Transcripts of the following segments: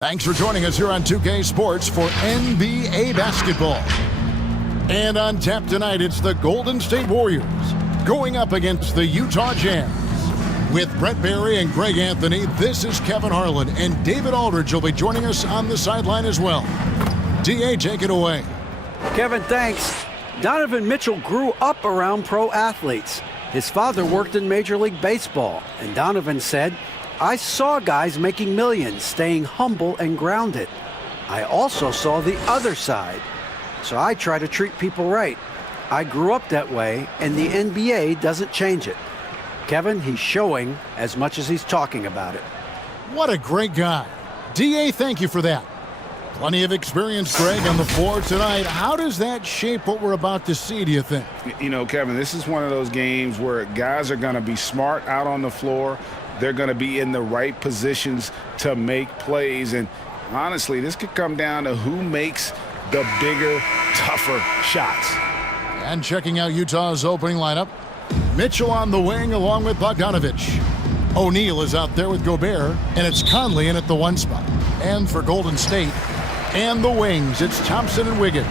Thanks for joining us here on 2K Sports for NBA basketball. And on tap tonight, it's the Golden State Warriors going up against the Utah Jazz. With Brett Barry and Greg Anthony, this is Kevin Harlan, and David Aldridge will be joining us on the sideline as well. DA, take it away. Kevin, thanks. Donovan Mitchell grew up around pro athletes. His father worked in Major League Baseball, and Donovan said, "I saw guys making millions, staying humble and grounded. I also saw the other side. So I try to treat people right. I grew up that way, and the NBA doesn't change it." Kevin, he's showing as much as he's talking about it. What a great guy. DA, thank you for that. Plenty of experience, Greg, on the floor tonight. How does that shape what we're about to see, do you think? You know, Kevin, this is one of those games where guys are going to be smart out on the floor. They're going to be in the right positions to make plays. And honestly, this could come down to who makes the bigger, tougher shots. And checking out Utah's opening lineup, Mitchell on the wing along with Bogdanovich. O'Neal is out there with Gobert, and it's Conley in at the one spot. And for Golden State and the wings, it's Thompson and Wiggins.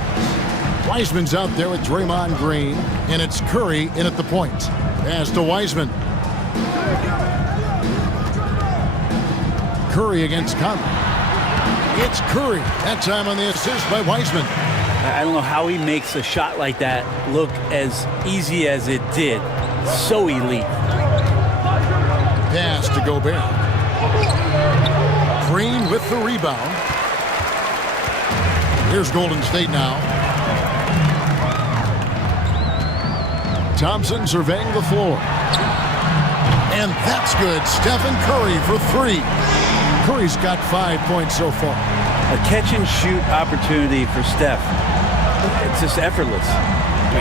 Wiseman's out there with Draymond Green, and it's Curry in at the point. Pass to Wiseman. Curry against Conley. It's Curry. That time on the assist by Wiseman. I don't know how he makes a shot like that look as easy as it did. So elite. Pass to Gobert. Green with the rebound. Here's Golden State now. Thompson surveying the floor. And that's good. Stephen Curry for three. Curry's got 5 points so far. A catch-and-shoot opportunity for Steph. It's just effortless.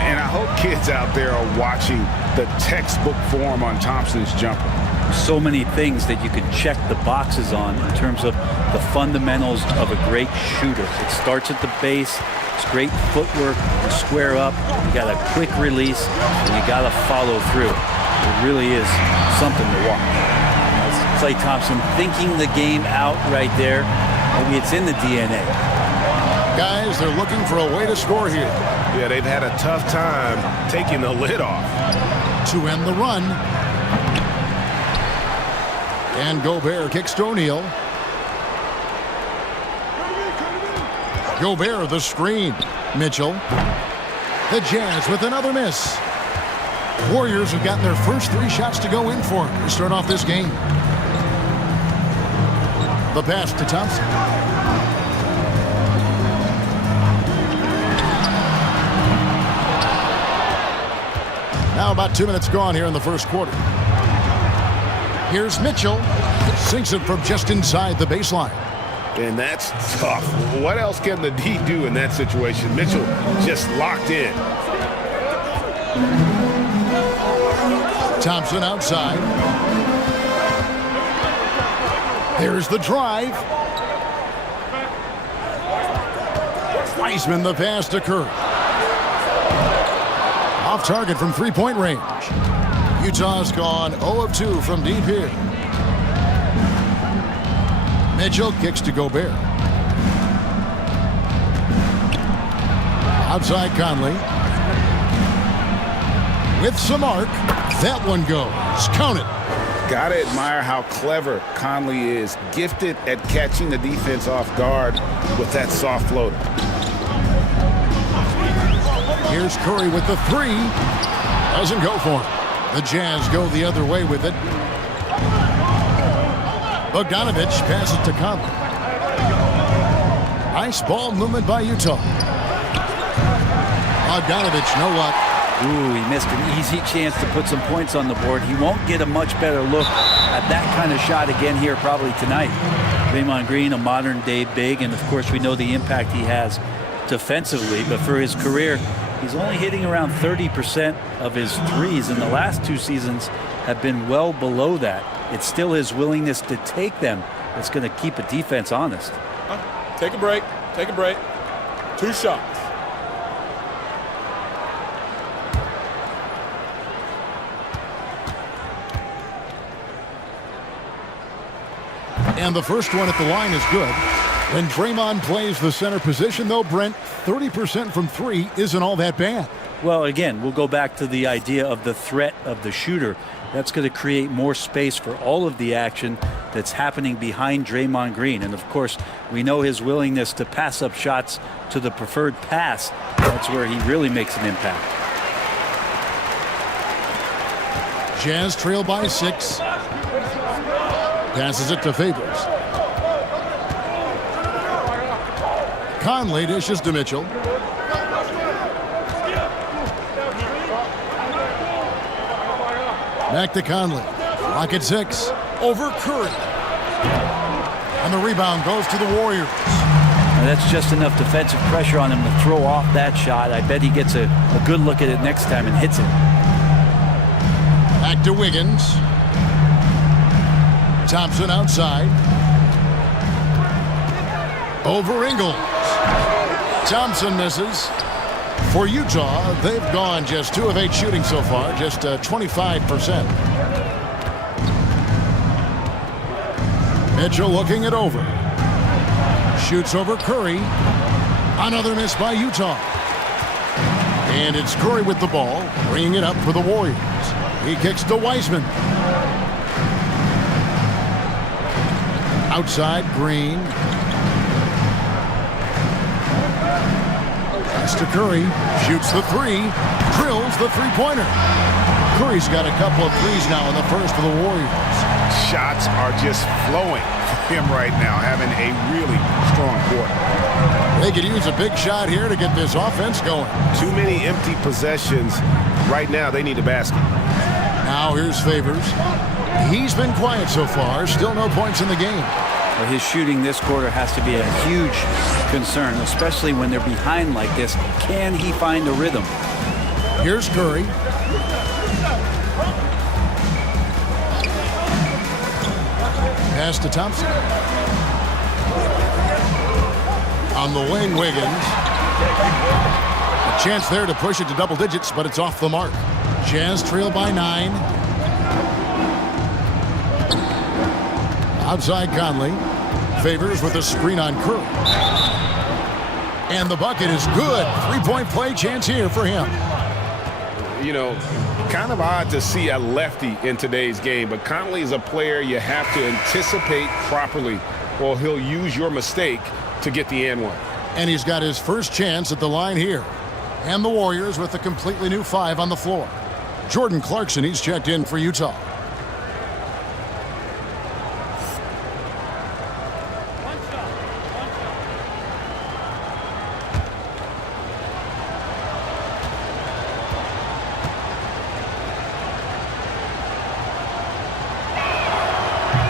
And I hope kids out there are watching the textbook form on Thompson's jumper. So many things that you can check the boxes on in terms of the fundamentals of a great shooter. It starts at the base. It's great footwork. You square up. You got a quick release, and you got to follow through. It really is something to watch. Klay Thompson thinking the game out right there. Maybe it's in the DNA. Guys, they're looking for a way to score here. Yeah, they've had a tough time taking the lid off. To end the run. And Gobert kicks to O'Neal. Gobert the screen. Mitchell. The Jazz with another miss. Warriors have gotten their first 3 shots to go in for to start off this game. The pass to Thompson. Now about 2 minutes gone here in the first quarter. Here's Mitchell. Sinks it from just inside the baseline. And that's tough. What else can the D do in that situation? Mitchell just locked in. Thompson outside. There's the drive. Wiseman the pass to Curry. Off target from three-point range. Utah's gone 0 of 2 from deep here. Mitchell kicks to Gobert. Outside Conley. With some arc. That one goes. Count it. Gotta admire how clever Conley is. Gifted at catching the defense off guard with that soft floater. Here's Curry with the three. Doesn't go for it. The Jazz go the other way with it. Bogdanovich passes to Conley. Nice ball movement by Utah. Bogdanovich, no luck. Ooh, he missed an easy chance to put some points on the board. He won't get a much better look at that kind of shot again here probably tonight. Draymond Green, a modern-day big, and of course we know the impact he has defensively, but for his career, he's only hitting around 30% of his threes, and the last 2 seasons have been well below that. It's still his willingness to take them that's going to keep a defense honest. Take a break. Take a break. 2 shots. And the first one at the line is good. When Draymond plays the center position, though, Brent, 30% from three isn't all that bad. Well, again, we'll go back to the idea of the threat of the shooter. That's going to create more space for all of the action that's happening behind Draymond Green. And, of course, we know his willingness to pass up shots to the preferred pass. That's where he really makes an impact. Jazz trail by 6. Passes it to Favors. Conley dishes to Mitchell. Back to Conley. Clock at 6. Over Curry. And the rebound goes to the Warriors. Now that's just enough defensive pressure on him to throw off that shot. I bet he gets a good look at it next time and hits it. Back to Wiggins. Thompson outside. Over Ingles. Thompson misses. For Utah, they've gone just 2 of 8 shooting so far, just 25%. Mitchell looking it over. Shoots over Curry. Another miss by Utah. And it's Curry with the ball, bringing it up for the Warriors. He kicks to Wiseman. Outside, Green. To Curry, shoots the 3, drills the three-pointer. Curry's got a couple of threes now in the first for the Warriors. Shots are just flowing for him right now, having a really strong quarter. They could use a big shot here to get this offense going. Too many empty possessions. Right now, they need a basket. Now here's Favors. He's been quiet so far, still no points in the game. Well, his shooting this quarter has to be a huge concern, especially when they're behind like this. Can he find a rhythm? Here's Curry. Pass to Thompson. On the wing, Wiggins. A chance there to push it to double digits, but it's off the mark. Jazz trail by 9. Outside Conley. Favors with a screen on Curry. And the bucket is good. 3-point play chance here for him. You know, kind of odd to see a lefty in today's game, but Conley is a player you have to anticipate properly, or he'll use your mistake to get the and one. And he's got his first chance at the line here. And the Warriors with a completely new 5 on the floor. Jordan Clarkson, he's checked in for Utah.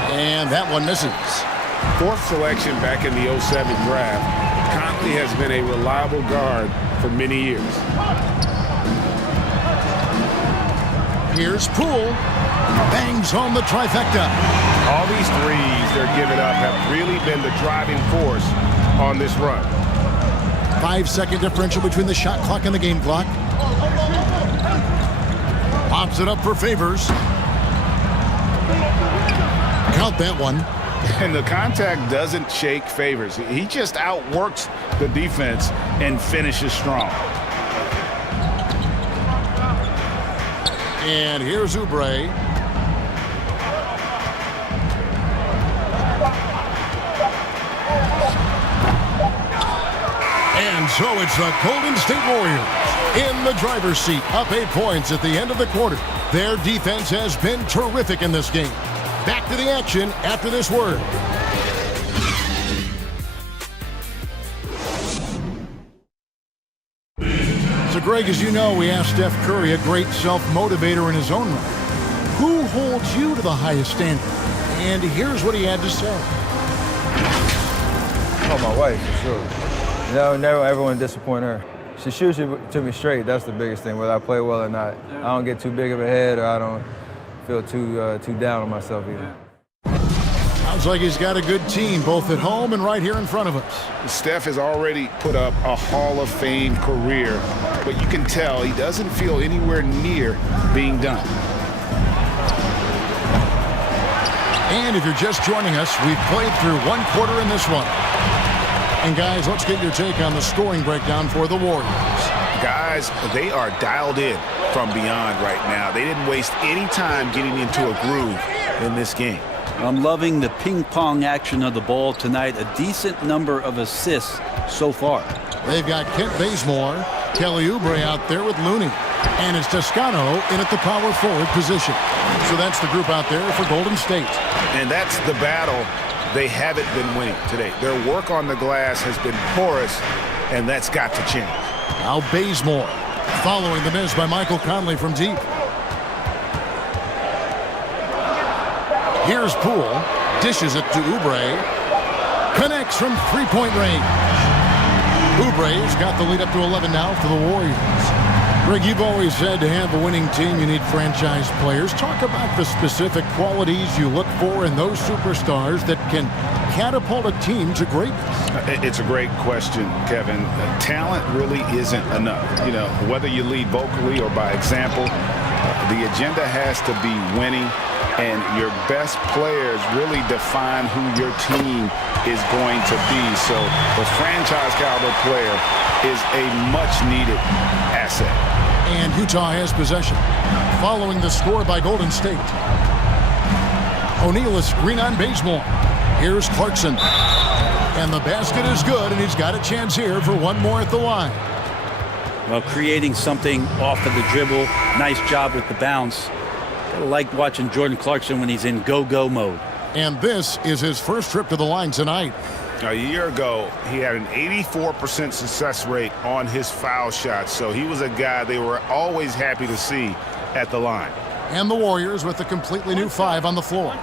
And that one misses. 4th selection back in the 07 draft. Conley has been a reliable guard for many years. Here's Poole. Bangs home the trifecta. All these threes they're giving up have really been the driving force on this run. 5-second differential between the shot clock and the game clock. Pops it up for Favors. Count that one. And the contact doesn't shake Favors. He just outworks the defense and finishes strong. And here's Oubre. And so it's the Golden State Warriors in the driver's seat, up 8 points at the end of the quarter. Their defense has been terrific in this game. Back to the action after this word. So, Greg, as you know, we asked Steph Curry, a great self-motivator in his own right, who holds you to the highest standard? And here's what he had to say. Oh, my wife, for sure. No, never ever want to disappoint her. She shoots it to me straight. That's the biggest thing, whether I play well or not. I don't get too big of a head, or I don't feel too down on myself either. Sounds like he's got a good team, both at home and right here in front of us. Steph has already put up a Hall of Fame career, but you can tell he doesn't feel anywhere near being done. And if you're just joining us, we've played through one quarter in this one. And guys, let's get your take on the scoring breakdown for the Warriors. Guys, they are dialed in from beyond right now. They didn't waste any time getting into a groove in this game. I'm loving the ping pong action of the ball tonight. A decent number of assists so far. They've got Kent Bazemore, Kelly Oubre out there with Looney. And it's Toscano in at the power forward position. So that's the group out there for Golden State. And that's the battle they haven't been winning today. Their work on the glass has been porous, and that's got to change. Now Bazemore following the miss by Michael Conley from deep. Here's Poole. Dishes it to Oubre. Connects from three-point range. Oubre's got the lead up to 11 now for the Warriors. Greg, you've always said to have a winning team, you need franchise players. Talk about the specific qualities you look for in those superstars that can catapult a team to greatness. It's a great question, Kevin. Talent really isn't enough. You know, whether you lead vocally or by example, the agenda has to be winning, and your best players really define who your team is going to be. So the franchise caliber player is a much-needed asset. And Utah has possession. Following the score by Golden State. O'Neal is screen on Bazemore. Here's Clarkson. And the basket is good, and he's got a chance here for one more at the line. Well, creating something off of the dribble. Nice job with the bounce. I like watching Jordan Clarkson when he's in go-go mode. And this is his first trip to the line tonight. A year ago, he had an 84% success rate on his foul shots, so he was a guy they were always happy to see at the line. And the Warriors with a completely new 5 on the floor.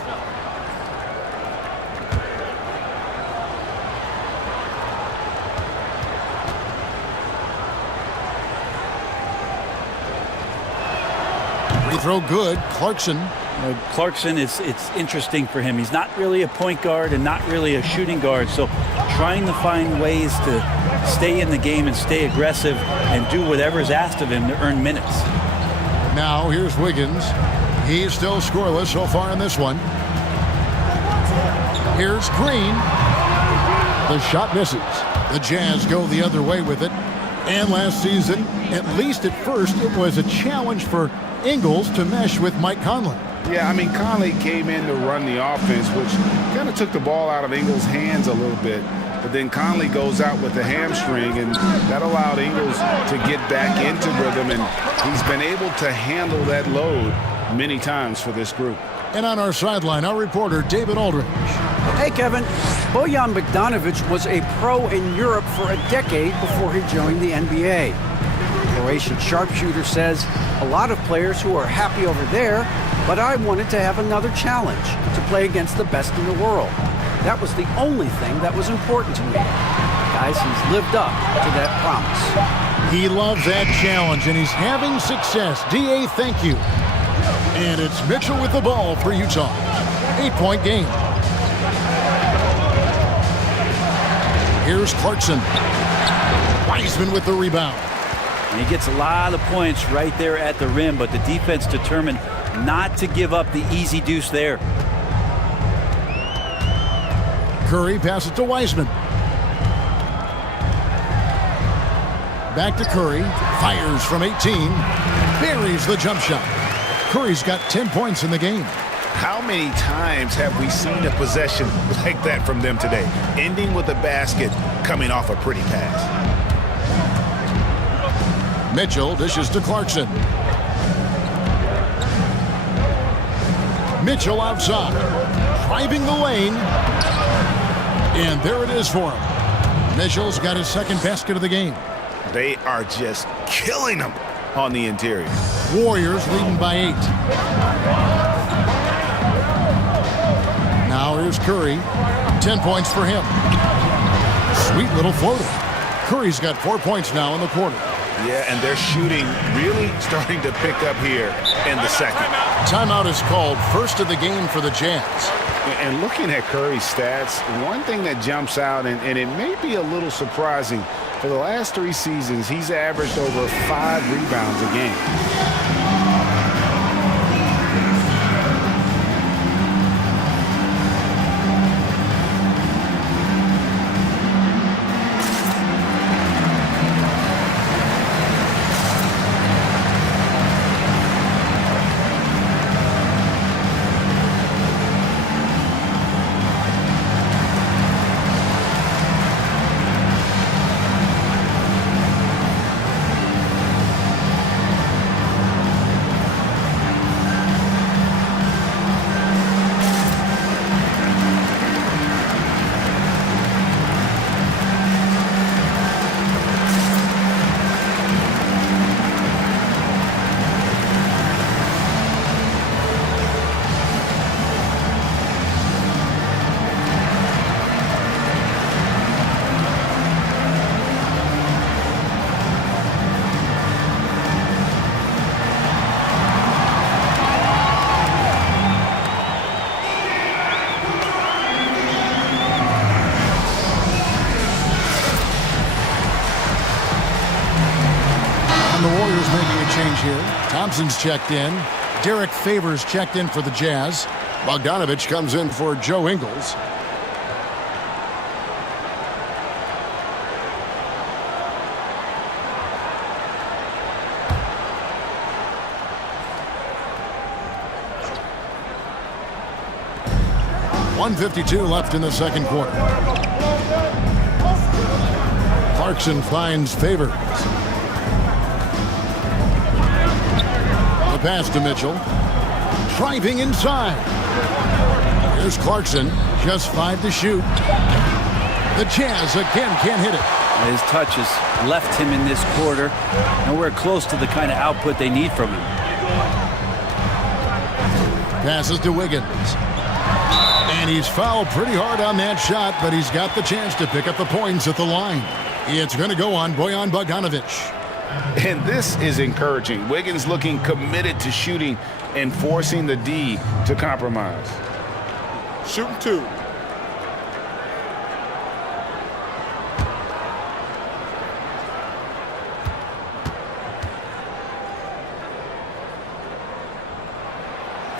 Free throw good. Clarkson. Clarkson, it's interesting for him. He's not really a point guard and not really a shooting guard, so trying to find ways to stay in the game and stay aggressive and do whatever is asked of him to earn minutes. Now here's Wiggins. He's still scoreless so far in this one. Here's Green. The shot misses. The Jazz go the other way with it. And last season, at least at first, it was a challenge for Ingles to mesh with Mike Conley. Yeah, I mean, Conley came in to run the offense, which kind of took the ball out of Ingles' hands a little bit. But then Conley goes out with the hamstring, and that allowed Ingles to get back into rhythm, and he's been able to handle that load many times for this group. And on our sideline, our reporter, David Aldridge. Hey, Kevin. Bojan Bogdanovic was a pro in Europe for a decade before he joined the NBA. Croatian sharpshooter says, a lot of players who are happy over there, but I wanted to have another challenge, to play against the best in the world. That was the only thing that was important to me. Guys, he's lived up to that promise. He loves that challenge, and he's having success. D.A., thank you. And it's Mitchell with the ball for Utah. 8-point game. Here's Clarkson. Wiseman with the rebound. And he gets a lot of points right there at the rim, but the defense determined not to give up the easy deuce there. Curry passes to Wiseman. Back to Curry. Fires from 18. Buries the jump shot. Curry's got 10 points in the game. How many times have we seen a possession like that from them today, ending with a basket coming off a pretty pass? Mitchell dishes to Clarkson. Mitchell outside, driving the lane. And there it is for him. Mitchell's got his second basket of the game. They are just killing them on the interior. Warriors leading by 8. Now here's Curry. 10 points for him. Sweet little floater. Curry's got 4 points now in the quarter. Yeah, and their shooting really starting to pick up here in the second. Timeout is called, first of the game for the Jazz. And looking at Curry's stats, one thing that jumps out, and it may be a little surprising, for the last 3 seasons, he's averaged over 5 rebounds a game. change here. Thompson's checked in. Derek Favors checked in for the Jazz. Bogdanovich comes in for Joe Ingles. .152 left in the second quarter. Clarkson finds Favors. The pass to Mitchell. Driving inside. Here's Clarkson. Just 5 to shoot. The Jazz again can't hit it. His touch has left him in this quarter. Nowhere close to the kind of output they need from him. Passes to Wiggins. And he's fouled pretty hard on that shot, but he's got the chance to pick up the points at the line. It's going to go on Bojan Bogdanovich. And this is encouraging. Wiggins looking committed to shooting and forcing the D to compromise. Shooting 2.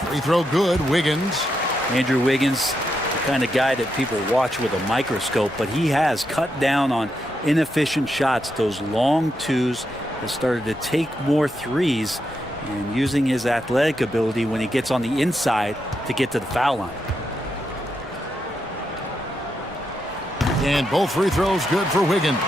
Free throw good, Wiggins. Andrew Wiggins, the kind of guy that people watch with a microscope, but he has cut down on inefficient shots, those long twos, has started to take more threes, and using his athletic ability when he gets on the inside to get to the foul line. And both free throws good for Wiggins.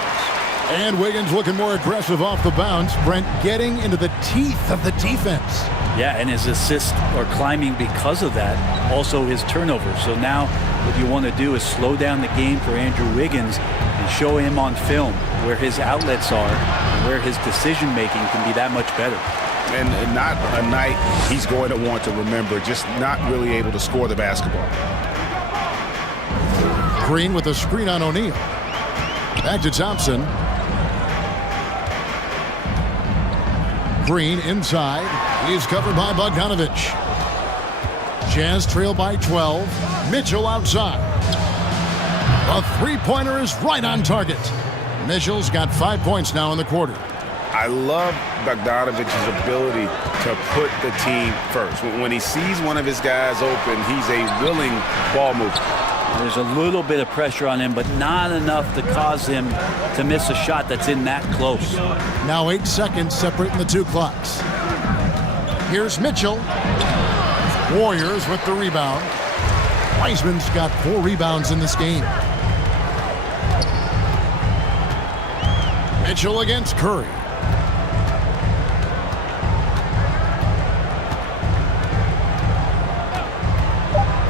And Wiggins looking more aggressive off the bounce. Brent getting into the teeth of the defense. Yeah, and his assists are climbing because of that. Also his turnovers. So now what you want to do is slow down the game for Andrew Wiggins and show him on film where his outlets are and where his decision making can be that much better. And not a night he's going to want to remember, just not really able to score the basketball. Green with a screen on O'Neal. Back to Thompson. Green inside. He's covered by Bogdanovich. Jazz trail by 12. Mitchell outside. A three-pointer is right on target. Mitchell's got 5 points now in the quarter. I love Bogdanovich's ability to put the team first. When he sees one of his guys open, he's a willing ball mover. There's a little bit of pressure on him, but not enough to cause him to miss a shot that's in that close. Now 8 seconds separating the two clocks. Here's Mitchell. Warriors with the rebound. Wiseman's got 4 rebounds in this game. Mitchell against Curry.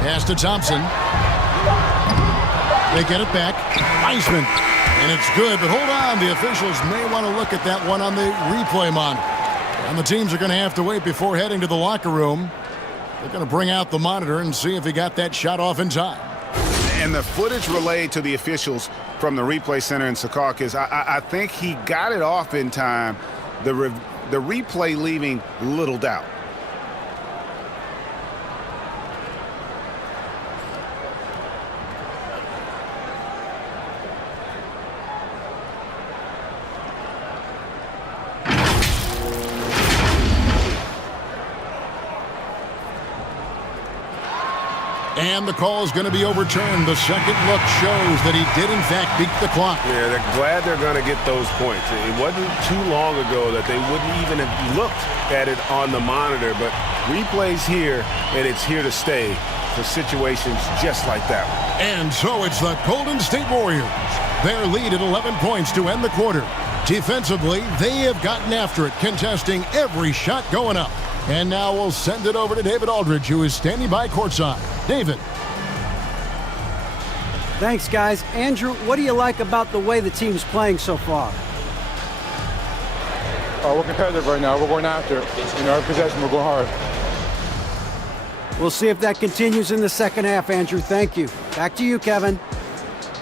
Pass to Thompson. They get it back. Wiseman. And it's good, but hold on. The officials may want to look at that one on the replay monitor. And the teams are going to have to wait before heading to the locker room. They're going to bring out the monitor and see if he got that shot off in time. And the footage relayed to the officials from the replay center in Secaucus, I think he got it off in time. The replay leaving little doubt. And the call is going to be overturned. The second look shows that he did, in fact, beat the clock. Yeah, they're glad they're going to get those points. It wasn't too long ago that they wouldn't even have looked at it on the monitor, but replays here, and it's here to stay for situations just like that one. And so it's the Golden State Warriors. Their lead at 11 points to end the quarter. Defensively, they have gotten after it, contesting every shot going up. And now we'll send it over to David Aldridge, who is standing by courtside. David. Thanks, guys. Andrew, what do you like about the way the team's playing so far? We're competitive right now. We're going after it. Our possession, we're going hard. We'll see if that continues in the second half, Andrew. Thank you. Back to you, Kevin.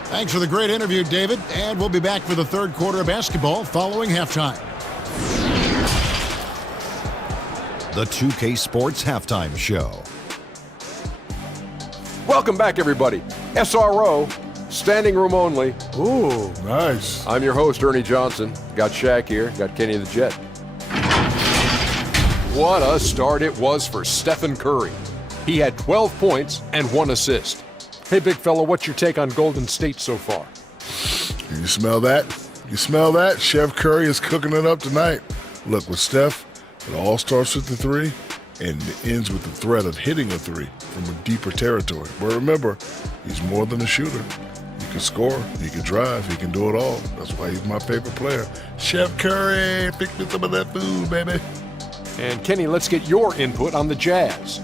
Thanks for the great interview, David. And we'll be back for the third quarter of basketball following halftime. The 2K Sports Halftime Show. Welcome back, everybody. SRO, standing room only. Ooh, nice. I'm your host, Ernie Johnson. Got Shaq here. Got Kenny the Jet. What a start it was for Stephen Curry. He had 12 points and 1 assist. Hey, big fella, what's your take on Golden State so far? You smell that? You smell that? Chef Curry is cooking it up tonight. Look, with Steph, it all starts with the three and ends with the threat of hitting a three from a deeper territory. But remember, he's more than a shooter. He can score, he can drive, he can do it all. That's why he's my favorite player. Chef Curry, pick me some of that food, baby. And Kenny, let's get your input on the Jazz.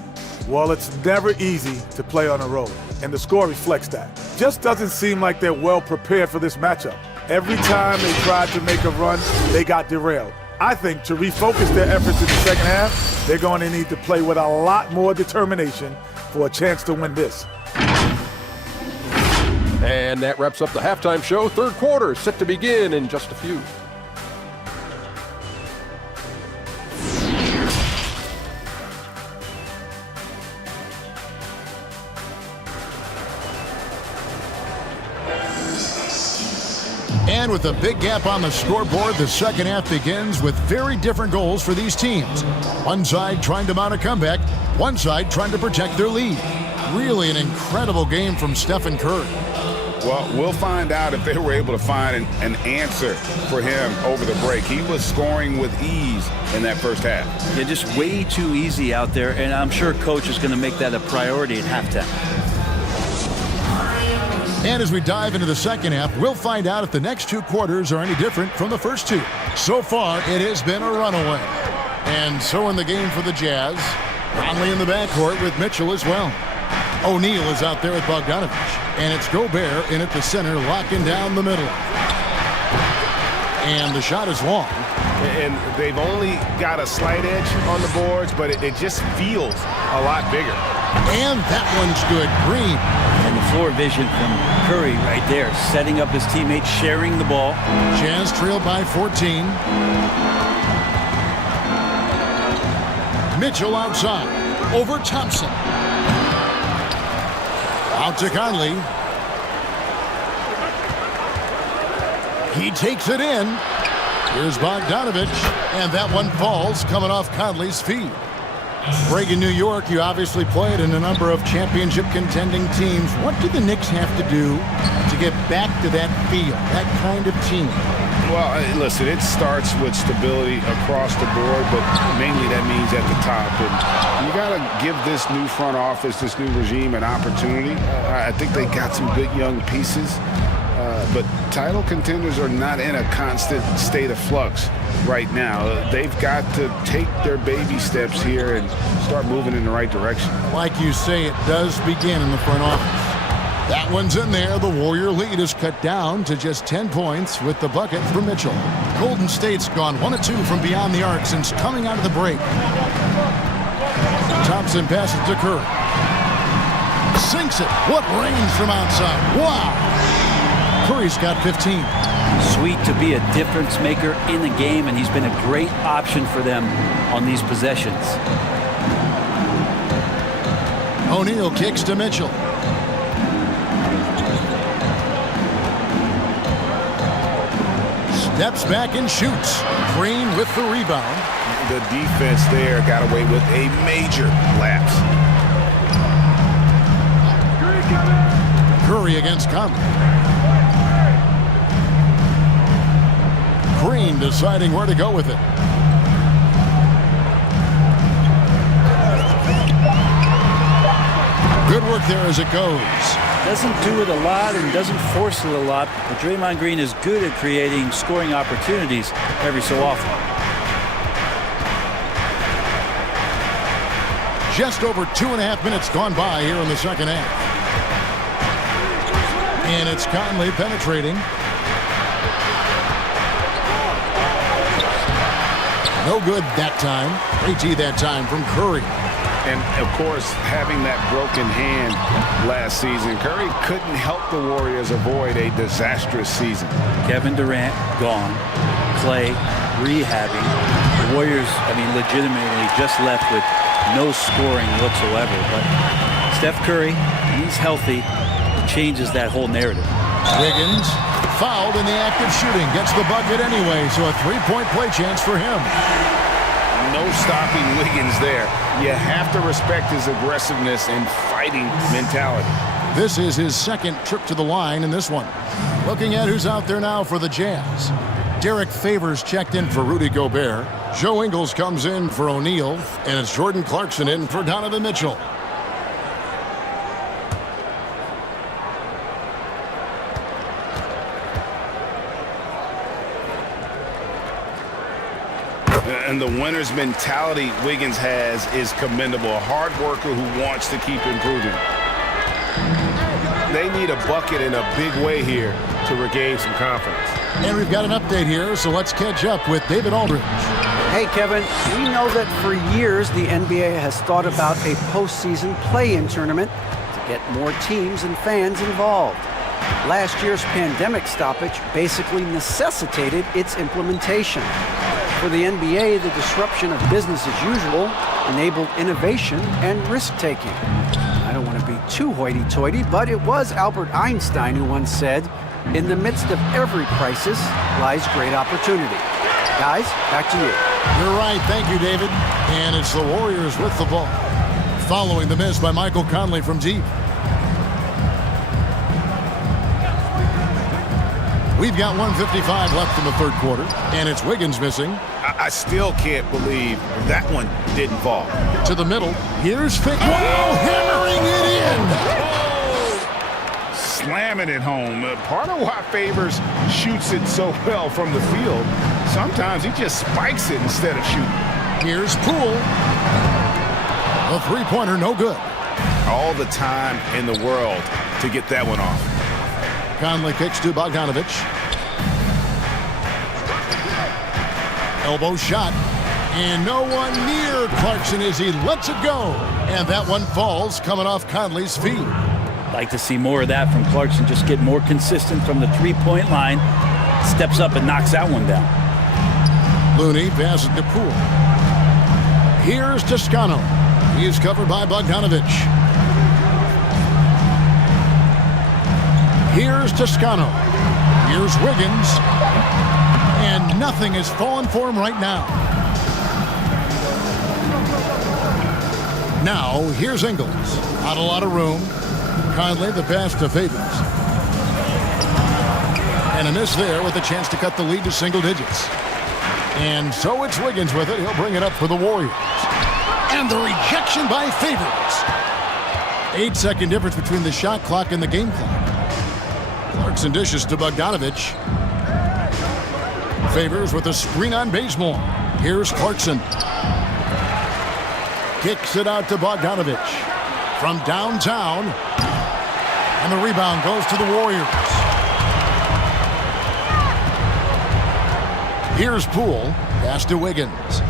Well, it's never easy to play on the road, and the score reflects that. Just doesn't seem like they're well prepared for this matchup. Every time they tried to make a run, they got derailed. I think to refocus their efforts in the second half, they're going to need to play with a lot more determination for a chance to win this. And that wraps up the halftime show. Third quarter set to begin in just a few. And with a big gap on the scoreboard, the second half begins with very different goals for these teams. One side trying to mount a comeback, one side trying to protect their lead. Really an incredible game from Stephen Curry. Well, we'll find out if they were able to find an answer for him over the break. He was scoring with ease in that first half. Yeah, just way too easy out there, and I'm sure Coach is going to make that a priority at halftime. And as we dive into the second half, we'll find out if the next two quarters are any different from the first two. So far, it has been a runaway. And so in the game for the Jazz, Conley in the backcourt with Mitchell as well. O'Neal is out there with Bogdanovich. And it's Gobert in at the center, locking down the middle. And the shot is long. And they've only got a slight edge on the boards, but it just feels a lot bigger. And that one's good. Green. And the floor vision from Curry right there, setting up his teammates, sharing the ball. Jazz trailed by 14. Mitchell outside. Over Thompson. Out to Conley. He takes it in. Here's Bogdanovich. And that one falls, coming off Conley's feet. Greg, in New York, you obviously played in a number of championship contending teams. What do the Knicks have to do to get back to that feel, that kind of team? Well, listen, it starts with stability across the board, but mainly that means at the top. And you got to give this new front office, this new regime, an opportunity. I think they got some good young pieces, but title contenders are not in a constant state of flux right now. They've got to take their baby steps here and start moving in the right direction. Like you say, it does begin in the front office. That one's in there. The Warrior lead is cut down to just 10 points with the bucket from Mitchell. Golden State's gone 1 of 2 from beyond the arc since coming out of the break. Thompson passes to Curry. Sinks it. What range from outside. Wow. Curry's got 15. Sweet to be a difference maker in the game, and he's been a great option for them on these possessions. O'Neal kicks to Mitchell. Steps back and shoots. Green with the rebound. The defense there got away with a major lapse. Curry against Conley. Green deciding where to go with it. Good work there as it goes. Doesn't do it a lot and doesn't force it a lot, but Draymond Green is good at creating scoring opportunities every so often. Just over 2.5 minutes gone by here in the second half. And it's Conley penetrating. No good that time. AT that time from Curry. And, of course, having that broken hand last season, Curry couldn't help the Warriors avoid a disastrous season. Kevin Durant gone. Clay rehabbing. The Warriors, legitimately just left with no scoring whatsoever. But Steph Curry, he's healthy. It changes that whole narrative. Wiggins fouled in the act of shooting. Gets the bucket anyway, so a three-point play chance for him. no stopping Wiggins there. You have to respect his aggressiveness and fighting mentality. This is his second trip to the line in this one. Looking at who's out there now for the Jazz. Derek Favors checked in for Rudy Gobert. Joe Ingles comes in for O'Neal. And it's Jordan Clarkson in for Donovan Mitchell. And the winner's mentality Wiggins has is commendable. A hard worker who wants to keep improving. They need a bucket in a big way here to regain some confidence. And we've got an update here, so let's catch up with David Aldridge. Hey, Kevin, we know that for years the NBA has thought about a postseason play-in tournament to get more teams and fans involved. Last year's pandemic stoppage basically necessitated its implementation. For the NBA, the disruption of business as usual enabled innovation and risk-taking. I don't want to be too hoity-toity, but it was Albert Einstein who once said, "In the midst of every crisis lies great opportunity." Guys, back to you. You're right. Thank you, David. And it's the Warriors with the ball. Following the miss by Michael Conley from deep. We've got 1:55 left in the third quarter, and it's Wiggins missing. I still can't believe that one didn't fall. To the middle. Here's Fick. Wow, hammering it in. Slamming it home. Part of why Favors shoots it so well from the field, sometimes he just spikes it instead of shooting. Here's Poole. A three-pointer, no good. All the time in the world to get that one off. Conley kicks to Bogdanovich. Elbow shot. And no one near Clarkson as he lets it go. And that one falls coming off Conley's feet. Like to see more of that from Clarkson. Just get more consistent from the three-point line. Steps up and knocks that one down. Looney passes to Poole. Here's Toscano. He's covered by Bogdanovich. Here's Toscano. Here's Wiggins. And nothing has fallen for him right now. Now, here's Ingles. Not a lot of room. Conley, the pass to Favors. And a miss there with a chance to cut the lead to single digits. And so it's Wiggins with it. He'll bring it up for the Warriors. And the rejection by Favors. 8-second difference between the shot clock and the game clock. Clarkson dishes to Bogdanovich. Favors with a screen on Bazemore. Here's Clarkson. Kicks it out to Bogdanovich. From downtown. And the rebound goes to the Warriors. Here's Poole. Pass to Wiggins.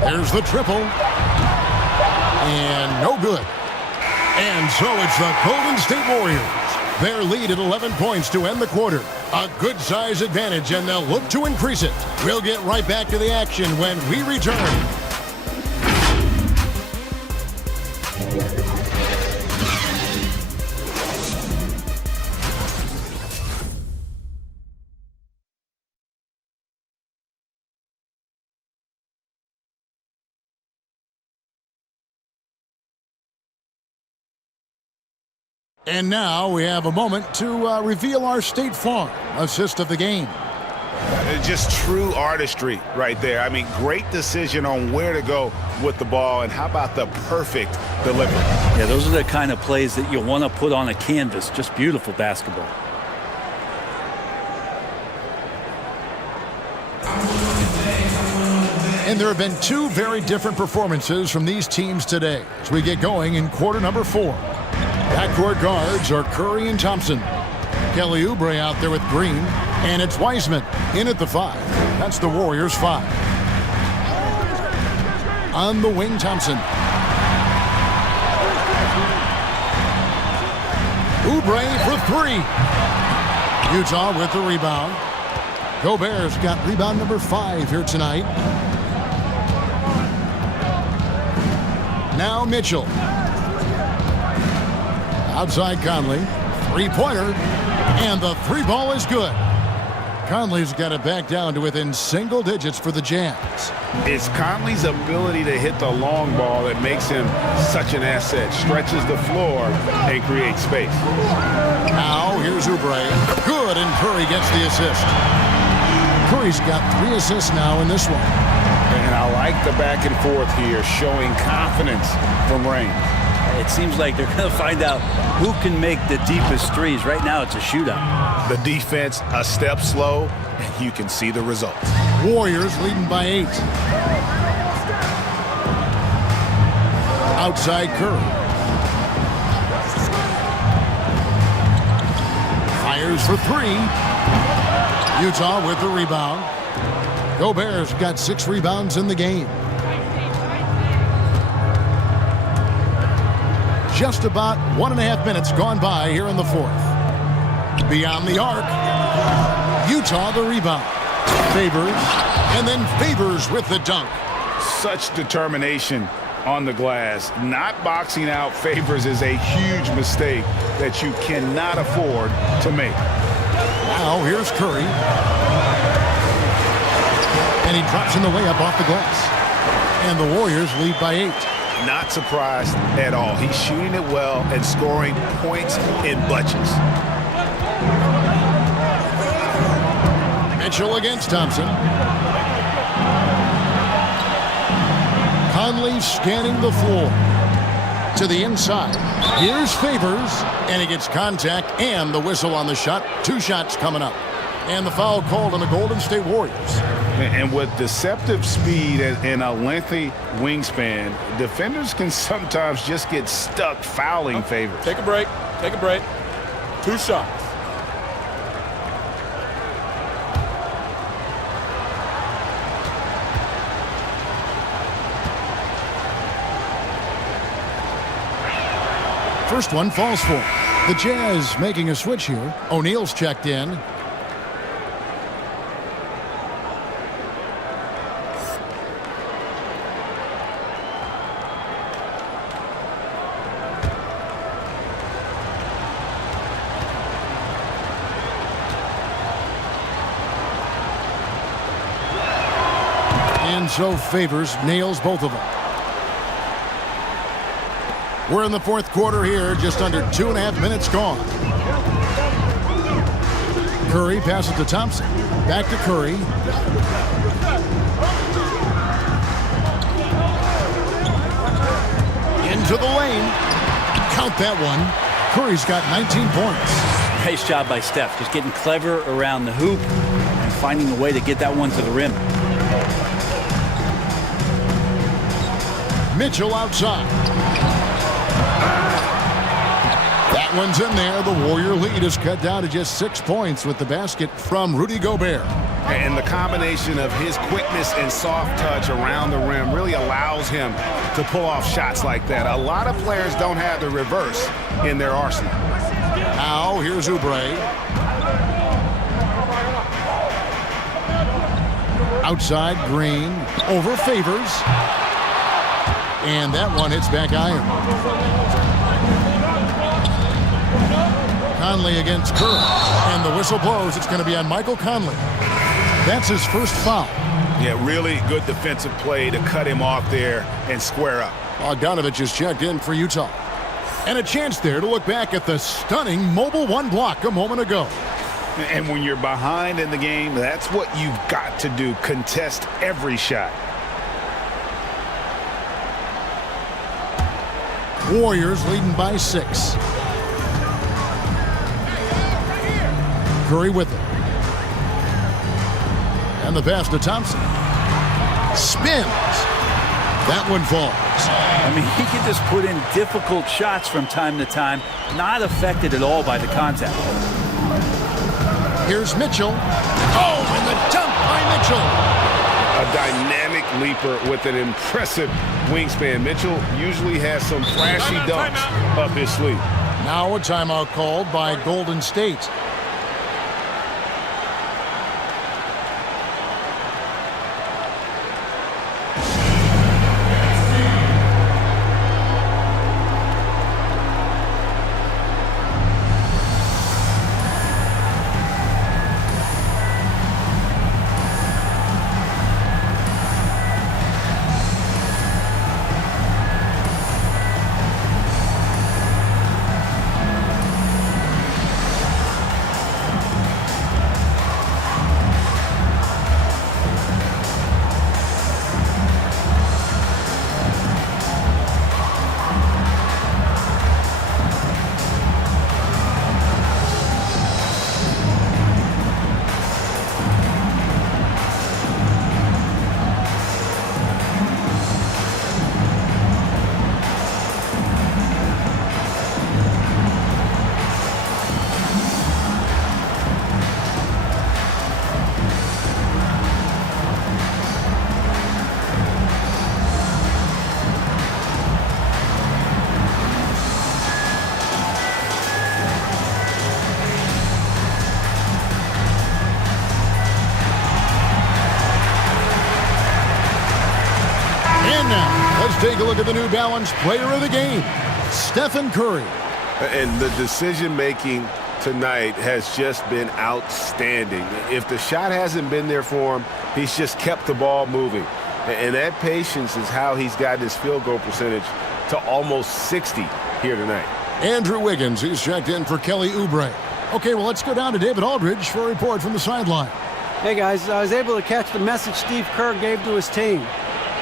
There's the triple. And no good. And so it's the Golden State Warriors. Their lead at 11 points to end the quarter. A good size advantage, and they'll look to increase it. We'll get right back to the action when we return. And now we have a moment to reveal our State Farm assist of the game. Just true artistry right there. I mean, great decision on where to go with the ball, and how about the perfect delivery? Yeah, those are the kind of plays that you want to put on a canvas. Just beautiful basketball. And there have been two very different performances from these teams today as we get going in quarter number 4. Backcourt guards are Curry and Thompson. Kelly Oubre out there with Green. And it's Wiseman in at the 5. That's the Warriors' 5. On the wing, Thompson. Oubre for 3. Utah with the rebound. Gobert's got rebound number 5 here tonight. Now Mitchell. Outside Conley. Three-pointer. And the 3 ball is good. Conley's got it back down to within single digits for the Jazz. It's Conley's ability to hit the long ball that makes him such an asset. Stretches the floor and creates space. Now, here's Oubre. Good, and Curry gets the assist. Curry's got 3 assists now in this one. And I like the back and forth here, showing confidence from Rain. It seems like they're going to find out who can make the deepest threes. Right now, it's a shootout. The defense a step slow, and you can see the results. Warriors leading by 8. Outside Curry. Fires for 3. Utah with the rebound. Gobert's got 6 rebounds in the game. Just about 1.5 minutes gone by here in the 4th. Beyond the arc. Utah the rebound. Favors, and then Favors with the dunk. Such determination on the glass. Not boxing out Favors is a huge mistake that you cannot afford to make. Now here's Curry. And he drops in the layup off the glass. And the Warriors lead by 8. Not surprised at all. He's shooting it well and scoring points in bunches. Mitchell against Thompson. Conley scanning the floor. To the inside. Here's Favors. And he gets contact and the whistle on the shot. 2 shots coming up. And the foul called on the Golden State Warriors. And with deceptive speed and a lengthy wingspan, defenders can sometimes just get stuck fouling Favors. Take a break. Take a break. 2 shots. First one falls for. The Jazz making a switch here. O'Neal's checked in. And so Favors nails both of them. We're in the 4th quarter here, just under 2.5 minutes gone. Curry passes to Thompson. Back to Curry. Into the lane. Count that one. Curry's got 19 points. Nice job by Steph. Just getting clever around the hoop and finding a way to get that one to the rim. Mitchell outside. That one's in there. The Warrior lead is cut down to just 6 points with the basket from Rudy Gobert. And the combination of his quickness and soft touch around the rim really allows him to pull off shots like that. A lot of players don't have the reverse in their arsenal. Now here's Oubre. Outside Green. Over Favors. And that one hits back iron. Conley against Curry. And the whistle blows. It's going to be on Michael Conley. That's his first foul. Yeah, really good defensive play to cut him off there and square up. Bogdanovich is checked in for Utah. And a chance there to look back at the stunning mobile 1 block a moment ago. And when you're behind in the game, that's what you've got to do. Contest every shot. Warriors leading by 6. Curry with it. And the pass to Thompson. Spins. That one falls. I mean, he can just put in difficult shots from time to time, not affected at all by the contact. Here's Mitchell. Oh, and the dunk by Mitchell. A dynamic leaper with an impressive wingspan. Mitchell usually has some flashy dunks up his sleeve. Now a timeout called by Golden State. now, let's take a look at the New Balance player of the game, Stephen Curry. And the decision-making tonight has just been outstanding. If the shot hasn't been there for him, he's just kept the ball moving. And that patience is how he's gotten his field goal percentage to almost 60 here tonight. Andrew Wiggins, he's checked in for Kelly Oubre. Okay, well, let's go down to David Aldridge for a report from the sideline. Hey, guys, I was able to catch the message Steve Kerr gave to his team.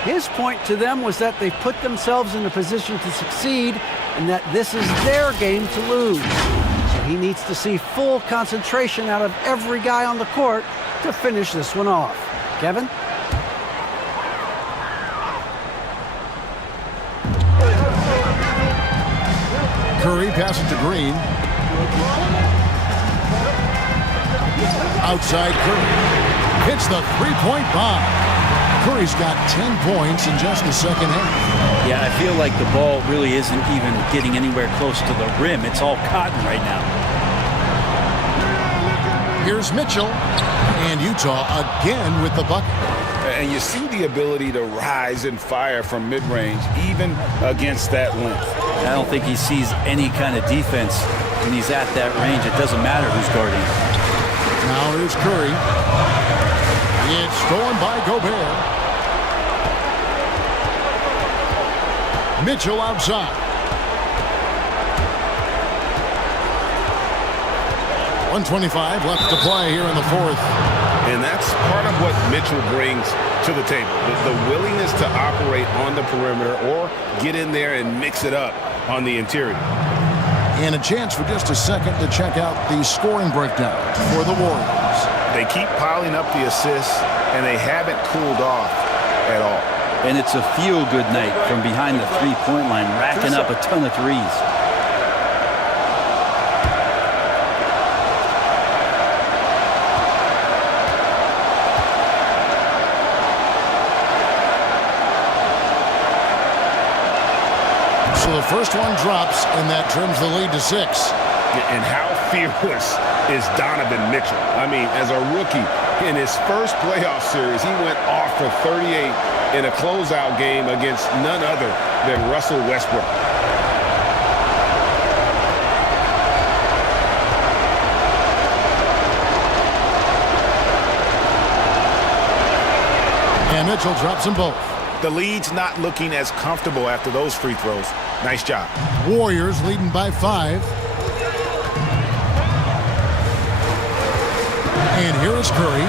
His point to them was that they put themselves in a position to succeed and that this is their game to lose. So he needs to see full concentration out of every guy on the court to finish this one off. Kevin? Curry passes to Green. Outside Curry. Hits the three-point bomb. Curry's got 10 points in just the second half. Yeah, I feel like the ball really isn't even getting anywhere close to the rim. It's all cotton right now. Here's Mitchell. And Utah again with the bucket. And you see the ability to rise and fire from mid-range, even against that length. I don't think he sees any kind of defense when he's at that range. It doesn't matter who's guarding. Now here's Curry. It's stolen by Gobert. Mitchell outside. 1:25 left to play here in the fourth. And that's part of what Mitchell brings to the table, the willingness to operate on the perimeter or get in there and mix it up on the interior. And a chance for just a second to check out the scoring breakdown for the Warriors. They keep piling up the assists, and they haven't cooled off at all. And it's a feel-good night from behind the three-point line, racking up a ton of threes. So the first one drops, and that trims the lead to 6. And how fearless is Donovan Mitchell? I mean, as a rookie, in his first playoff series, he went off for 38 in a closeout game against none other than Russell Westbrook. And Mitchell drops them both. The lead's not looking as comfortable after those free throws. Nice job. Warriors leading by 5. And here is Curry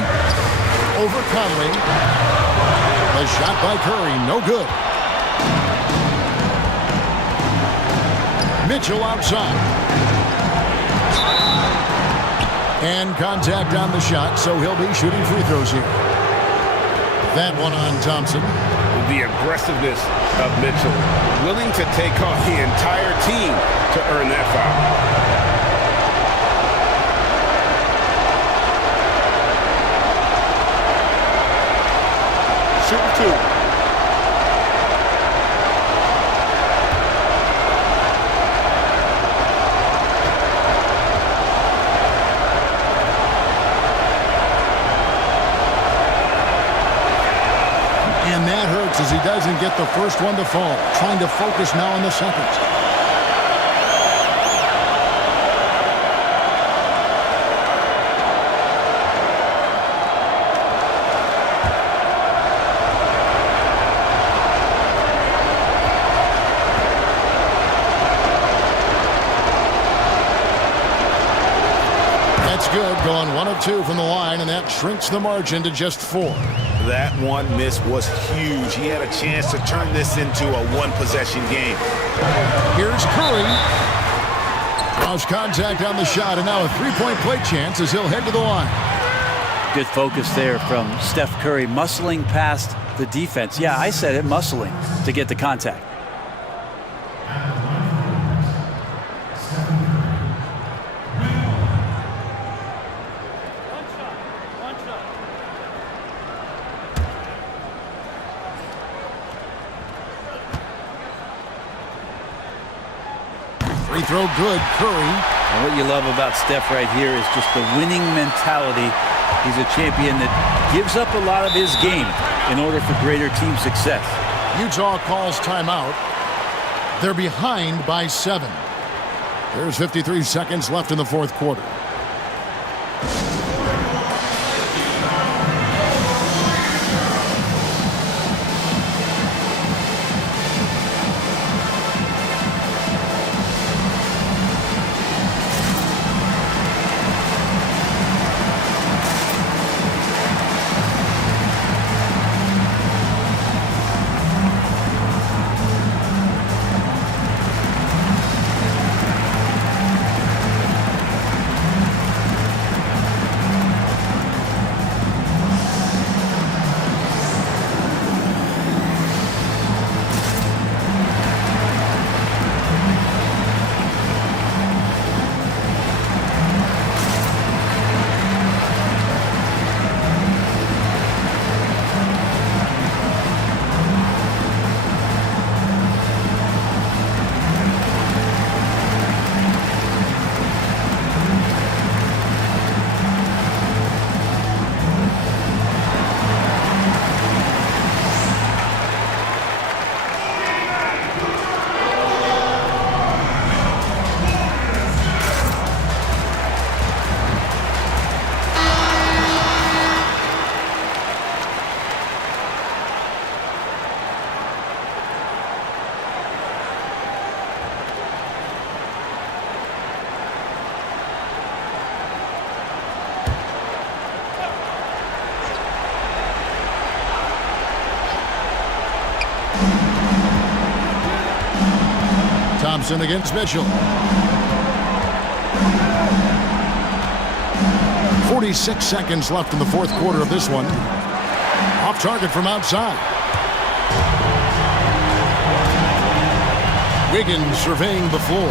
over Conley. A shot by Curry, no good. Mitchell outside. And contact on the shot, so he'll be shooting free throws here. That one on Thompson. The aggressiveness of Mitchell, willing to take on the entire team to earn that foul. Shooting 2. And that hurts as he doesn't get the first one to fall. Trying to focus now on the second. That's good. Going 1 of 2 from the line, and that shrinks the margin to just 4. That one miss was huge. He had a chance to turn this into a one-possession game. Here's Curry. Lost contact on the shot, and now a three-point play chance as he'll head to the line. Good focus there from Steph Curry, muscling past the defense. Yeah, I said it, muscling to get the contact. Free throw good, Curry. And what you love about Steph right here is just the winning mentality. He's a champion that gives up a lot of his game in order for greater team success. Utah calls timeout. They're behind by 7. There's 53 seconds left in the fourth quarter. Thompson against Mitchell. 46 seconds left in the fourth quarter of this one. Off target from outside. Wiggins surveying the floor.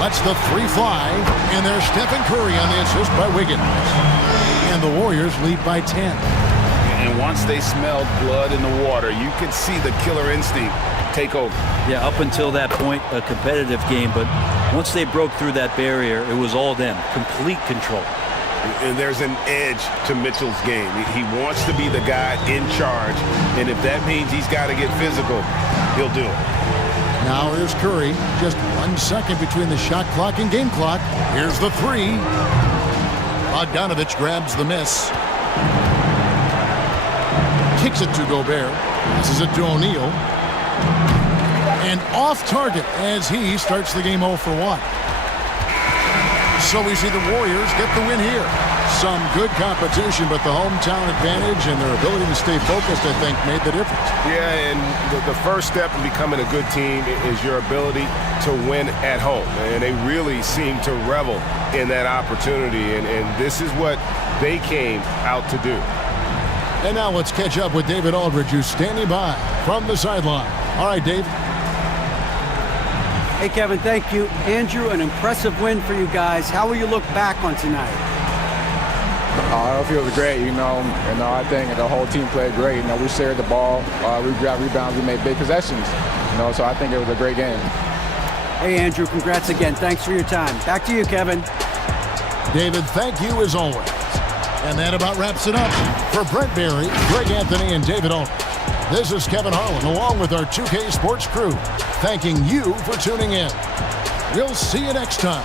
Lets the three fly, and there's Stephen Curry on the assist by Wiggins. And the Warriors lead by 10. And once they smelled blood in the water, you could see the killer instinct take over. Yeah, up until that point, a competitive game, but once they broke through that barrier, it was all them. Complete control. And there's an edge to Mitchell's game. He wants to be the guy in charge, and if that means he's got to get physical, he'll do it. Now here's Curry. Just 1 second between the shot clock and game clock. Here's the three. Bogdanovich grabs the miss. Kicks it to Gobert. Passes it to O'Neal. And off target as he starts the game 0 for 1. So we see the Warriors get the win here. Some good competition, but the hometown advantage and their ability to stay focused, I think, made the difference. Yeah, and the first step in becoming a good team is your ability to win at home. And they really seem to revel in that opportunity, and this is what they came out to do. And now let's catch up with David Aldridge, who's standing by from the sideline. All right, Dave. Hey, Kevin, thank you. Andrew, an impressive win for you guys. How will you look back on tonight? It feels great, I think the whole team played great. We shared the ball, we got rebounds, we made big possessions. So I think it was a great game. Hey, Andrew, congrats again. Thanks for your time. Back to you, Kevin. David, thank you as always. And that about wraps it up. For Brent Berry, Greg Anthony, and David Aldridge, this is Kevin Harlan, along with our 2K Sports crew, thanking you for tuning in. We'll see you next time